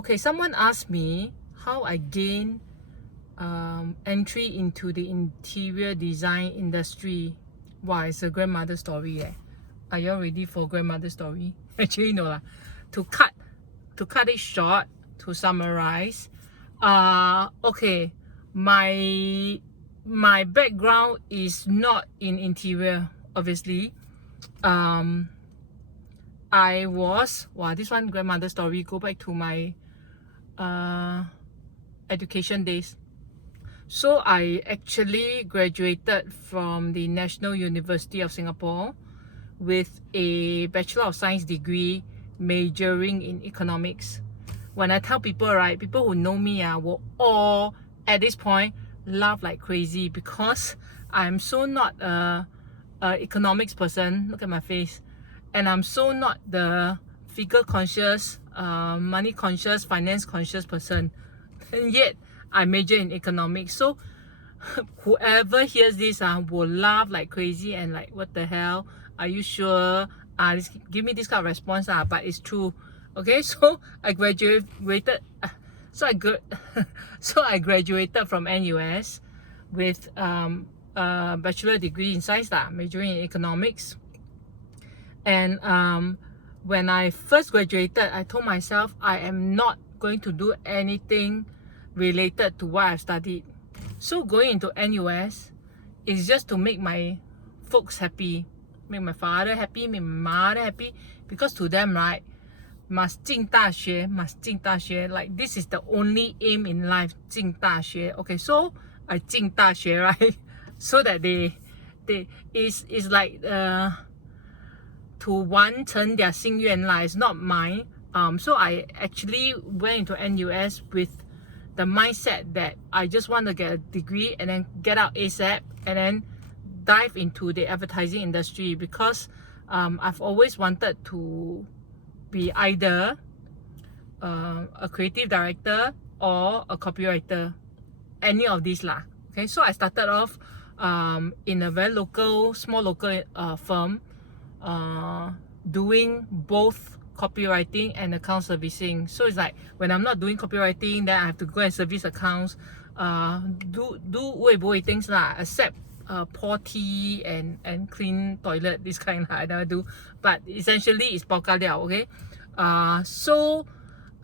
Okay, someone asked me how I gain entry into the interior design industry. Wow, it's a grandmother story. Are you all ready for grandmother story? Actually, no lah. To cut it short, to summarize, okay, my background is not in interior, obviously. I was, wow, this one grandmother story, go back to my education days. So I actually graduated from the National University of Singapore with a Bachelor of Science degree majoring in economics. When I tell people, right, people who know me will all at this point laugh like crazy because I'm so not a economics person. Look at my face. And I'm so not the figure conscious, money conscious, finance conscious person. And yet I major in economics. So whoever hears this will laugh like crazy and like, what the hell, are you sure? Give me this kind of response, but it's true. Okay, so I graduated so I graduated from NUS with a bachelor degree in science, majoring in economics. And when I first graduated, I told myself I am not going to do anything related to what I've studied. So going into NUS is just to make my folks happy, make my father happy, make my mother happy, because to them, right, must 进大学, like this is the only aim in life, 进大学. Okay, so I 进大学, right, so that they is like to 完成 their 心愿 lah. It's not mine. So I actually went into NUS with the mindset that I just want to get a degree and then get out ASAP and then dive into the advertising industry, because I've always wanted to be either a creative director or a copywriter, any of these lah. Okay, so I started off in a very small local firm, doing both copywriting and account servicing. So it's like when I'm not doing copywriting, then I have to go and service accounts, do way things lah, except pour tea and clean toilet, this kind I never do, but essentially it's bao ka liao. Okay, so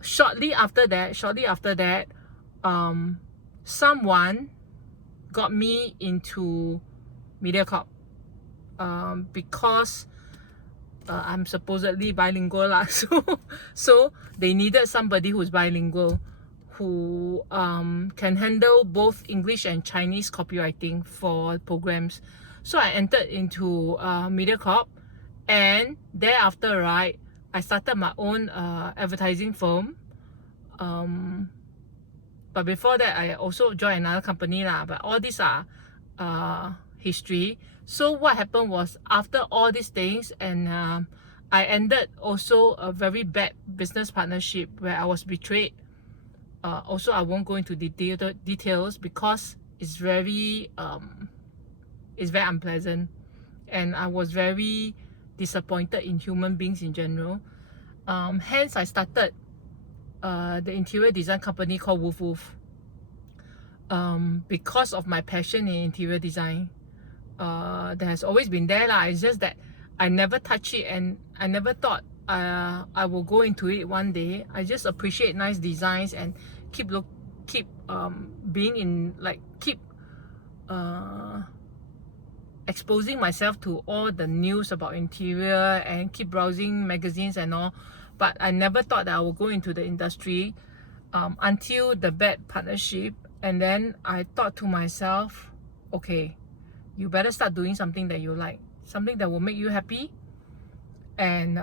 shortly after that, someone got me into MediaCorp, because I'm supposedly bilingual lah. So they needed somebody who's bilingual, who can handle both English and Chinese copywriting for programs. So I entered into MediaCorp, and thereafter, right, I started my own advertising firm. But before that, I also joined another company lah. But all these are history. So what happened was, after all these things, and I ended also a very bad business partnership where I was betrayed. Also, I won't go into details because it's very unpleasant, and I was very disappointed in human beings in general. Hence, I started the interior design company called Woof Woof, because of my passion in interior design. That has always been there lah. It's just that I never touch it, and I never thought I will go into it one day. I just appreciate nice designs and keep being in, like, keep exposing myself to all the news about interior and keep browsing magazines and all. But I never thought that I would go into the industry until the bad partnership. And then I thought to myself, okay, you better start doing something that you like, something that will make you happy, and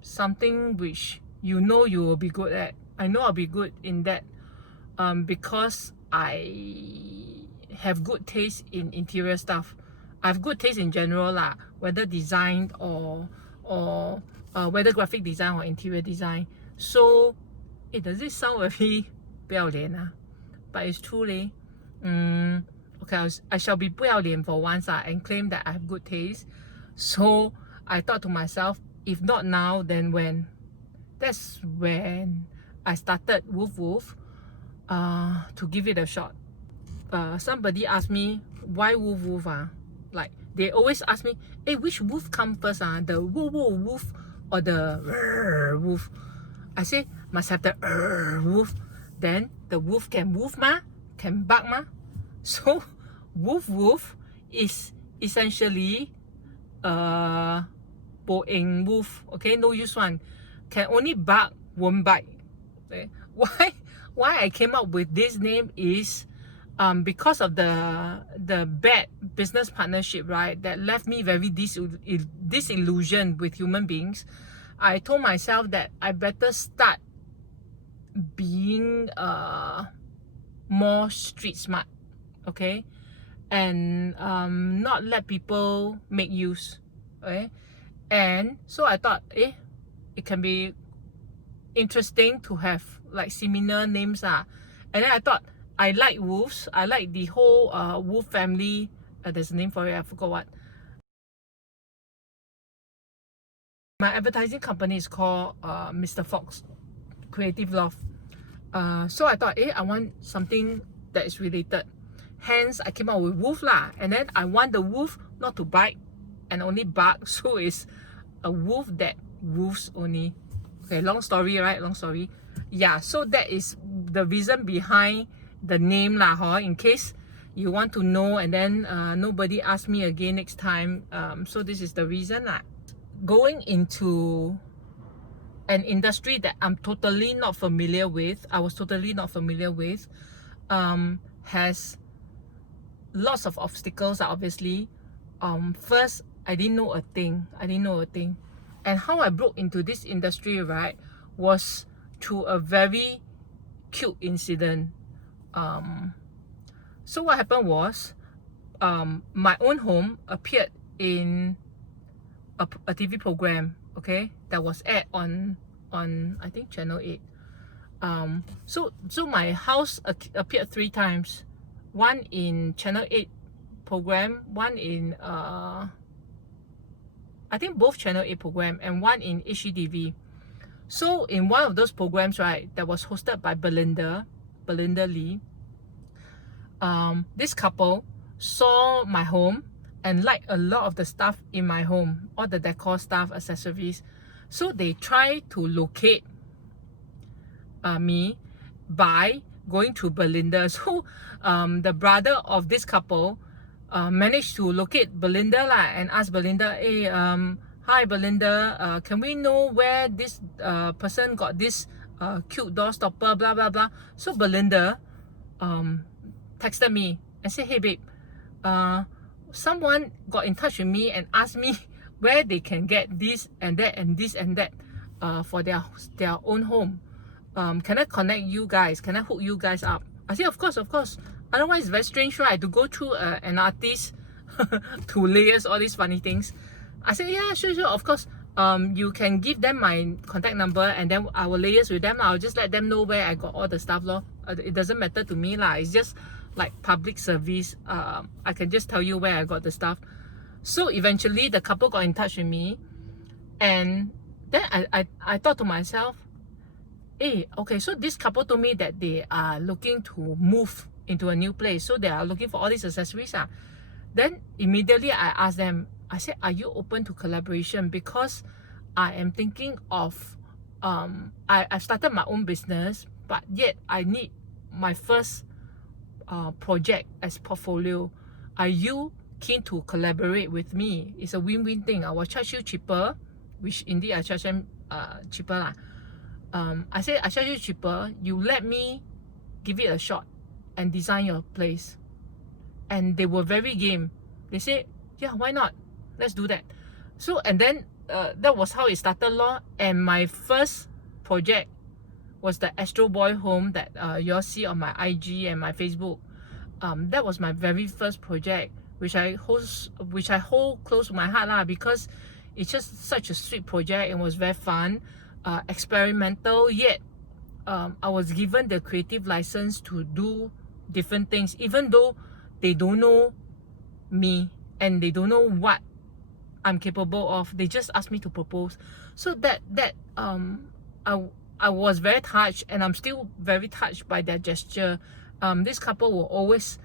something which you know you will be good at. I know I'll be good in that, because I have good taste in interior stuff. I have good taste in general lah, whether design or whether graphic design or interior design. So does it sound very 不要脸 but it's true leh. Okay, I shall be 不要脸 for once and claim that I have good taste. So I thought to myself, if not now, then when? that's when I started Woof Woof to give it a shot. Somebody asked me, why Woof Woof? Like, they always ask me, hey, which woof come first? The woo woo woof or the woof? I say, must have the woof. Then the woof can woof ma, can bark ma. So, Woof Woof is essentially Boeing Woof, okay, no use one. Can only bark, won't bite. Okay? Why I came up with this name is because of the bad business partnership, right, that left me very disillusioned with human beings. I told myself that I better start being more street smart, okay, and not let people make use, okay. And so I thought, it can be interesting to have like similar names, and then I thought, I like wolves, I like the whole wolf family. There's a name for it, I forgot what. My advertising company is called Mr. Fox Creative Love. So I thought, I want something that is related. Hence, I came up with wolf lah. And then I want the wolf not to bite and only bark. So it's a wolf that woofs only. Okay, long story, right? Long story. Yeah, so that is the reason behind the name lah, in case you want to know and then nobody ask me again next time. So this is the reason lah. Going into an industry that I'm totally not familiar with, I was totally not familiar with, has lots of obstacles, obviously. First, I didn't know a thing. And how I broke into this industry, right, was through a very cute incident. So what happened was, my own home appeared in a TV program, okay, that was aired on I think channel 8. So my house appeared 3 times. One in channel 8 program, one in I think both channel 8 program, and one in HGTV. So in one of those programs, right, that was hosted by Belinda Lee, this couple saw my home and liked a lot of the stuff in my home, all the decor stuff, accessories. So they try to locate me by going to Belinda. So the brother of this couple managed to locate Belinda lah, and ask Belinda, hey, hi Belinda, can we know where this person got this cute door stopper, blah blah blah. So Belinda texted me and said, hey babe, someone got in touch with me and asked me where they can get this and that and this and that for their own home. Can I connect you guys? Can I hook you guys up? I said, of course. Otherwise, it's very strange, right, to go through an artist to layers all these funny things. I said, yeah, sure, of course. You can give them my contact number and then I will liaise with them. I'll just let them know where I got all the stuff lor. It doesn't matter to me lah. It's just like public service. I can just tell you where I got the stuff. So eventually the couple got in touch with me, and then I thought to myself, hey, okay, so this couple told me that they are looking to move into a new place, so they are looking for all these accessories. Then immediately I asked them, I said, are you open to collaboration? Because I am thinking of I've started my own business, but yet I need my first project as portfolio. Are you keen to collaborate with me? It's a win-win thing. I will charge you cheaper, which indeed I charge them cheaper lah. I said, I charge you cheaper, you let me give it a shot and design your place. And they were very game. They said, yeah, why not, let's do that. So and then that was how it started lor. And my first project was the Astro Boy home that you all see on my IG and my Facebook. That was my very first project, which I hold close to my heart lah, because it's just such a sweet project. It was very fun, experimental, yet I was given the creative license to do different things, even though they don't know me and they don't know what I'm capable of. They just asked me to propose. So that I was very touched, and I'm still very touched by their gesture. This couple will always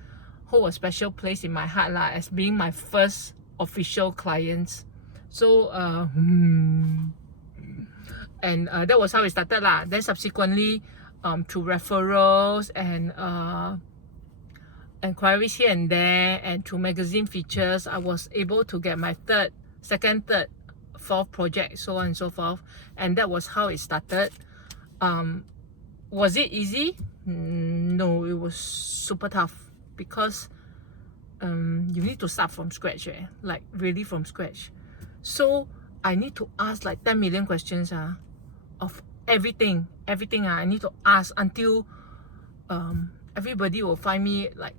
hold a special place in my heart lah, as being my first official clients. So and that was how it started lah. Then subsequently, through referrals and inquiries here and there, and through magazine features, I was able to get my second, third, fourth project, so on and so forth. And that was how it started. Was it easy? No, it was super tough, because you need to start from scratch, like really from scratch. So I need to ask like 10 million questions of everything. I need to ask until everybody will find me like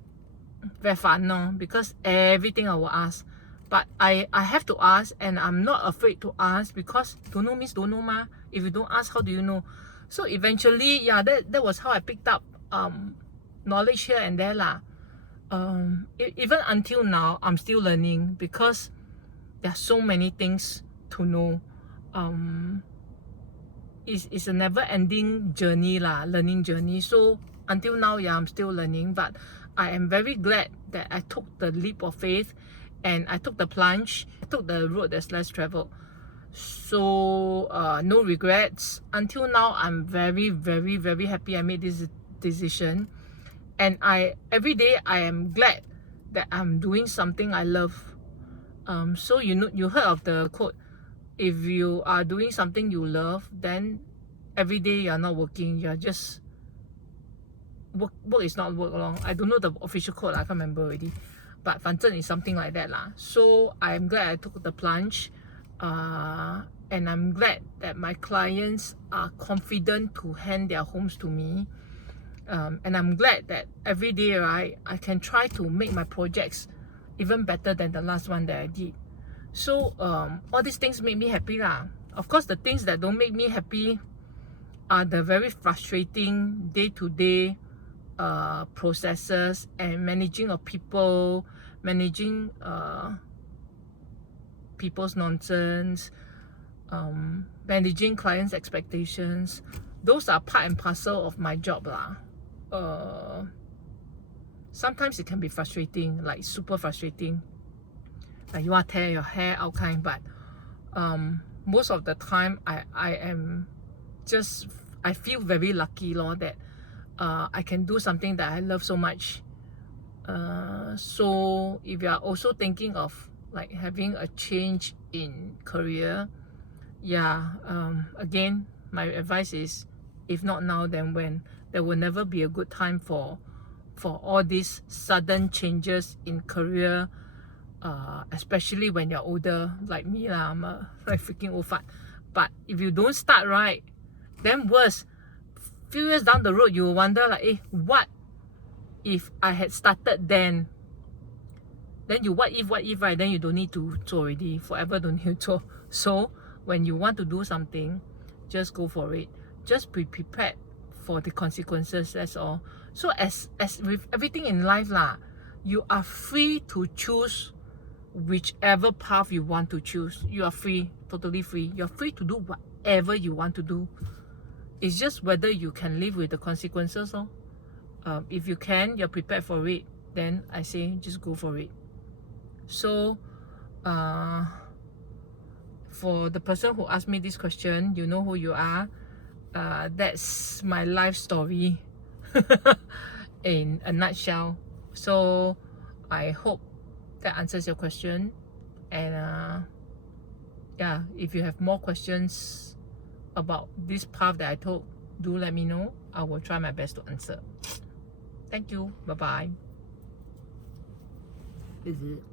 very fun, no? Because everything I will ask. But I have to ask, and I'm not afraid to ask, because don't know means don't know ma. If you don't ask, how do you know? So eventually, yeah, that was how I picked up knowledge here and there lah. Even until now, I'm still learning, because there are so many things to know. It's a never-ending journey lah, learning journey. So until now, yeah, I'm still learning, but I am very glad that I took the leap of faith, and I took the plunge. I took the road that's less traveled. So no regrets. Until now, I'm very, very, very happy I made this decision. And every day I am glad that I'm doing something I love. So you heard of the quote, if you are doing something you love, then every day you're not working, you're just work is not work long. I don't know the official quote, I can't remember already, but 反正 is something like that lah. So I'm glad I took the plunge, and I'm glad that my clients are confident to hand their homes to me. And I'm glad that every day, right, I can try to make my projects even better than the last one that I did. So all these things make me happy lah. Of course, the things that don't make me happy are the very frustrating day-to-day processes, and managing of people, managing people's nonsense, managing clients' expectations. Those are part and parcel of my job lah. Sometimes it can be frustrating, like super frustrating, like you want to tear your hair out kind. But most of the time, I feel very lucky lor, that I can do something that I love so much. So if you are also thinking of like having a change in career, yeah, again, my advice is, if not now, then when? There will never be a good time for all these sudden changes in career, especially when you're older, like me lah. I'm a freaking old fart. But if you don't start right, then worse. Few years down the road, you will wonder like, what if I had started then? Then you what if, right? Then you don't need to do already. Forever don't need to do. So when you want to do something, just go for it. Just be prepared for the consequences, that's all. So as with everything in life lah, you are free to choose whichever path you want to choose. You are free, totally free. You're free to do whatever you want to do. It's just whether you can live with the consequences. If you can, you're prepared for it, then I say just go for it. So for the person who asked me this question, you know who you are. That's my life story in a nutshell. So I hope that answers your question. And yeah, if you have more questions about this path that I took, do let me know. I will try my best to answer. Thank you. Bye bye. Is it?